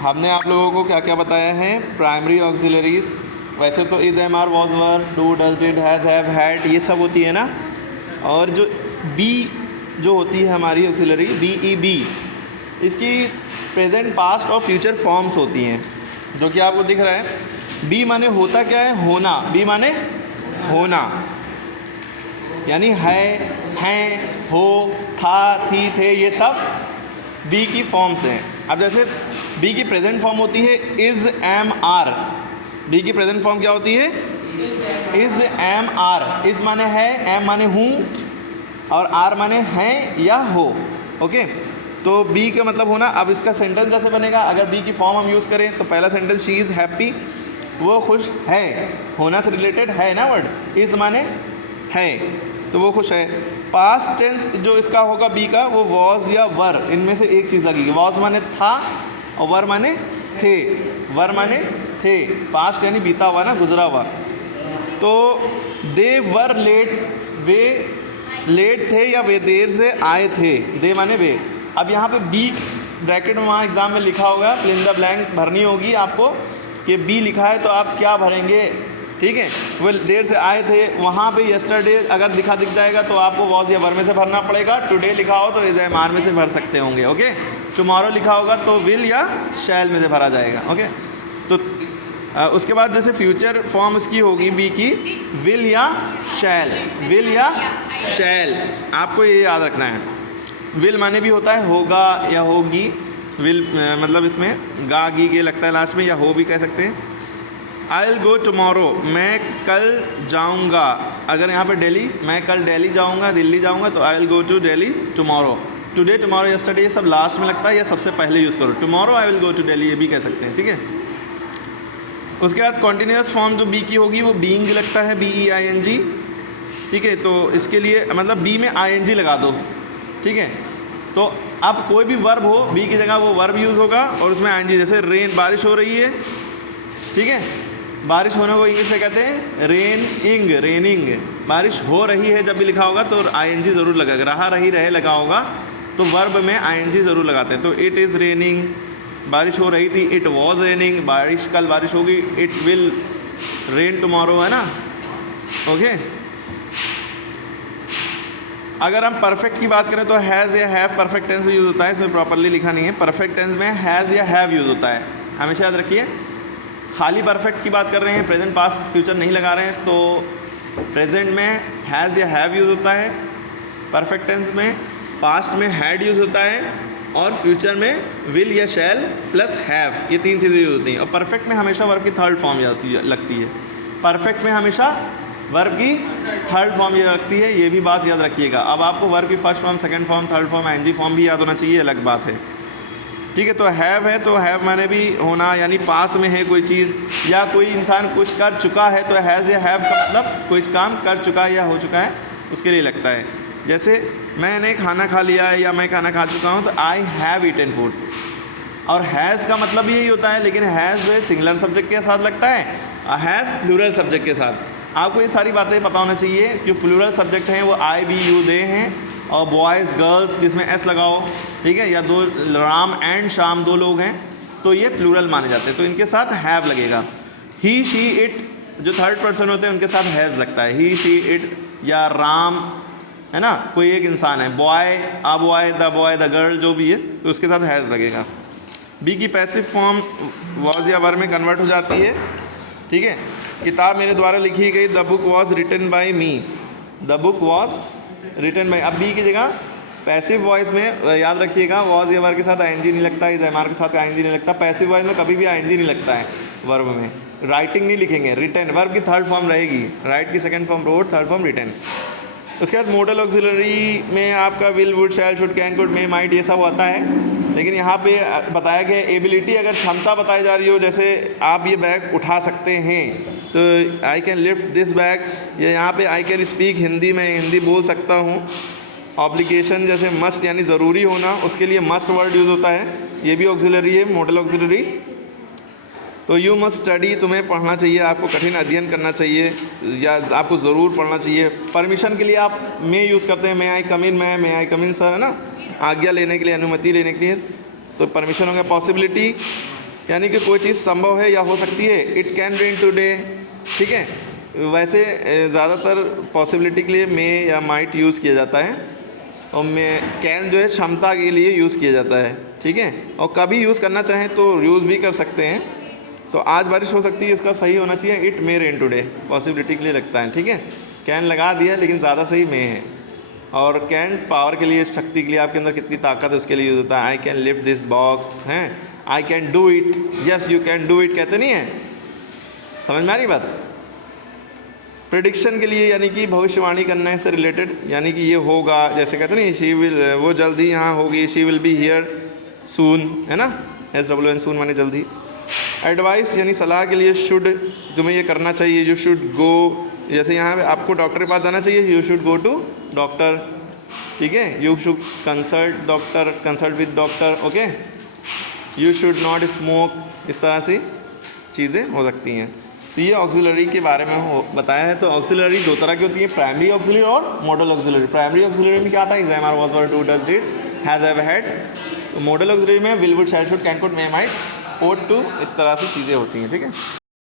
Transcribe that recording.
हमने आप लोगों को क्या क्या बताया है, प्राइमरी ऑक्सिलरीज। वैसे तो is, am, are, was, were, do, does, did, has, have, had, ये सब होती है ना। और जो बी जो होती है हमारी ऑक्सिलरी, बी ई बी, इसकी प्रेजेंट, पास्ट और फ्यूचर फॉर्म्स होती हैं, जो कि आपको दिख रहा है। बी माने होता क्या है, होना। बी माने होना, यानी है, हैं, हो, था, थी, थे, ये सब बी की फॉर्म्स हैं। अब जैसे बी की प्रेजेंट फॉर्म होती है इज़, एम, आर। बी की प्रेजेंट फॉर्म क्या होती है, इज़, एम, आर। इज़ माने है, एम माने हूँ, और आर माने हैं या हो। ओके, तो बी का मतलब होना। अब इसका सेंटेंस जैसे बनेगा, अगर बी की फॉर्म हम यूज़ करें तो पहला सेंटेंस, शी इज़ हैप्पी, वो खुश है। होना से रिलेटेड है ना वर्ड, इज़ माने है, तो वो खुश है। पास्ट टेंस जो इसका होगा बी का, वो वॉज या वर, इनमें से एक चीज़ लगेगी। वॉज माने था और वर माने थे। वर माने थे, पास्ट यानी बीता हुआ ना, गुजरा हुआ। तो दे वर लेट, वे लेट थे या वे देर से आए थे। दे माने वे। अब यहाँ पे बी ब्रैकेट में वहाँ एग्ज़ाम में लिखा होगा, फिल इन द ब्लैंक भरनी होगी आपको कि बी लिखा है तो आप क्या भरेंगे, ठीक है। वो देर से आए थे, वहाँ पे यस्टरडे अगर दिख जाएगा तो आपको वॉज या वर में से भरना पड़ेगा। टुडे लिखा हो तो इज, एम, आर में से भर सकते होंगे। ओके, टुमारो लिखा होगा तो विल या शैल में से भरा जाएगा। ओके, तो उसके बाद जैसे फ्यूचर फॉर्म इसकी होगी बी की, विल या शैल। विल या शैल, आपको ये याद रखना है। विल माने भी होता है होगा या होगी। विल मतलब इसमें गा गी के लगता है लास्ट में, या हो भी कह सकते हैं। आई विल गो टुमारो, मैं कल जाऊंगा। अगर यहाँ पे दिल्ली, मैं कल दिल्ली जाऊंगा, दिल्ली जाऊंगा, तो I will go to Delhi tomorrow. Today, tomorrow, yesterday, ये सब लास्ट में लगता है या सबसे पहले यूज़ करो। Tomorrow I will go to Delhi, ये भी कह सकते हैं, ठीक है। उसके बाद कॉन्टीन्यूअस फॉर्म जो बी की होगी वो बीइंग लगता है, B E I N G, ठीक है। तो इसके लिए मतलब बी में आई एन जी लगा दो, ठीक है। तो अब कोई भी वर्ब हो बी की जगह, वो वर्ब यूज़ होगा और उसमें आई एन जी। जैसे रेन, बारिश हो रही है, ठीक है। बारिश होने को इंग्लिश में कहते हैं रेनिंग, रेनिंग। बारिश हो रही है जब भी लिखा होगा तो आई एन जी ज़रूर लगेगा। रहा, रही, रहे लगा होगा तो वर्ब में आई एन जी ज़रूर लगाते हैं। तो इट इज़ रेनिंग, बारिश हो रही थी, इट वॉज रेनिंग, बारिश कल बारिश होगी, इट विल रेन टुमारो, है ना। ओके, अगर हम परफेक्ट की बात करें तो हैज़ या हैव परफेक्ट टेंस में यूज़ होता है, इसमें प्रॉपरली लिखा नहीं है। परफेक्ट टेंस में हैज़ या हैव यूज़ होता है, हमेशा याद रखिए। खाली परफेक्ट की बात कर रहे हैं, प्रेजेंट, पास्ट, फ्यूचर नहीं लगा रहे हैं, तो प्रेजेंट में हैज़ या हैव यूज़ होता है। परफेक्ट टेंस में पास्ट में हैड यूज़ होता है, और फ्यूचर में विल या शैल प्लस हैव, ये तीन चीज़ें यूज़ होती हैं। और परफेक्ट में हमेशा वर्ब की थर्ड फॉर्म लगती है। परफेक्ट में हमेशा वर्ब की थर्ड फॉर्म ये लगती है, ये भी बात याद रखिएगा। अब आपको वर्ब की first form, second form, third form, ING form भी याद होना चाहिए, अलग बात है, ठीक है। तो हैव है, तो हैव माने भी होना, यानी पास में है कोई चीज़, या कोई इंसान कुछ कर चुका है, तो हैज़ या हैव का मतलब कोई काम कर चुका है या हो चुका है, उसके लिए लगता है। जैसे मैंने खाना खा लिया है या मैं खाना खा चुका हूँ, तो आई हैव ईटन फूड। और हैज़ का मतलब यही होता है, लेकिन हैज़ जो है सिंगुलर सब्जेक्ट के साथ लगता है, हैव प्लूरल सब्जेक्ट के साथ। आपको ये सारी बातें पता होना चाहिए। जो प्लूरल सब्जेक्ट हैं वो आई, बी, यू, दे हैं, और बॉयज़, गर्ल्स जिसमें एस लगाओ, ठीक है, या दो, राम एंड शाम, दो लोग हैं, तो ये प्लूरल माने जाते हैं, तो इनके साथ हैव लगेगा। ही, शी, इट जो थर्ड पर्सन होते हैं उनके साथ हैज़ लगता है। ही, शी, इट, या राम, है ना, कोई एक इंसान है, boy, a boy, the girl, जो भी है, तो उसके साथ हैज़ लगेगा। बी की पैसिव फॉर्म वॉज या वर में कन्वर्ट हो जाती है, ठीक है। किताब मेरे द्वारा लिखी गई, the book was written by me, the book was written by. अब बी की जगह पैसिव वॉइस में याद रखिएगा, वॉज या वर के साथ आईएनजी नहीं लगता, इज, एम, आर के साथ आईएनजी नहीं लगता। पैसिव वॉइस में कभी भी आईएनजी नहीं लगता है वर्ब में। राइटिंग नहीं लिखेंगे, रिटन वर्ब की थर्ड फॉर्म रहेगी, राइट की second form rode, third form written. उसके बाद मॉडल ऑक्सिलरी में आपका will, would, shall, should, can, could, may, might, ये सब आता है। लेकिन यहाँ पे बताया गया एबिलिटी, अगर क्षमता बताई जा रही हो, जैसे आप ये बैग उठा सकते हैं, तो आई कैन लिफ्ट दिस बैग, या यहाँ पे आई कैन स्पीक हिंदी, मैं हिंदी बोल सकता हूँ। ऑब्लिगेशन जैसे मस्ट यानी ज़रूरी होना, उसके लिए मस्ट वर्ड यूज़ होता है, ये भी ऑक्सिलरी है, मॉडल ऑक्सिलरी। तो यू मस्ट स्टडी, तुम्हें पढ़ना चाहिए, आपको कठिन अध्ययन करना चाहिए, या आपको ज़रूर पढ़ना चाहिए। परमिशन के लिए आप मे यूज़ करते हैं, मे आई कम इन, मे आई कम इन सर, है ना, आज्ञा लेने के लिए, अनुमति लेने के लिए, तो परमिशन हो गया। पॉसिबिलिटी यानी कि कोई चीज़ संभव है या हो सकती है, इट कैन रेन टुडे, ठीक है। वैसे ज़्यादातर पॉसिबिलिटी के लिए मे या माइट यूज़ किया जाता है, और मे कैन जो है क्षमता के लिए यूज़ किया जाता है, ठीक है। और कभी यूज़ करना चाहें तो यूज़ भी कर सकते हैं। तो आज बारिश हो सकती है, इसका सही होना चाहिए it may rain today, possibility के लिए लगता है, ठीक है। कैन लगा दिया लेकिन ज़्यादा सही मे है। और कैन पावर के लिए, शक्ति के लिए, आपके अंदर कितनी ताकत है उसके लिए यूज़ होता है। I can lift this box, हैं, I can do it, yes you can do it कहते नहीं है, समझ में आ रही बात। प्रेडिक्शन के लिए यानी कि भविष्यवाणी करने से रिलेटेड, यानी कि ये होगा, जैसे कहते नहीं शी विल, वो जल्दी यहाँ होगी, शी विल बी हियर सून, है ना, SWN सून माने जल्दी। एडवाइस यानी सलाह के लिए शुड, तुम्हें ये करना चाहिए, यू शुड गो, जैसे यहाँ पे आपको डॉक्टर के पास जाना चाहिए, you should go to doctor, ठीक है। You should consult doctor, consult with doctor, okay. You should not smoke, इस तरह से चीज़ें हो सकती हैं। तो ये ऑक्सिलरी के बारे में बताया है। तो ऑक्सिलरी दो तरह की होती है, प्राइमरी ऑक्सिलरी और मॉडल ऑक्सिलरी। प्राइमरी ऑक्सिलरी में क्या आता है, is am are was were do does did has have had. Modal auxiliary में will would shall should can could may might ought to, इस तरह से चीज़ें होती हैं, ठीक है।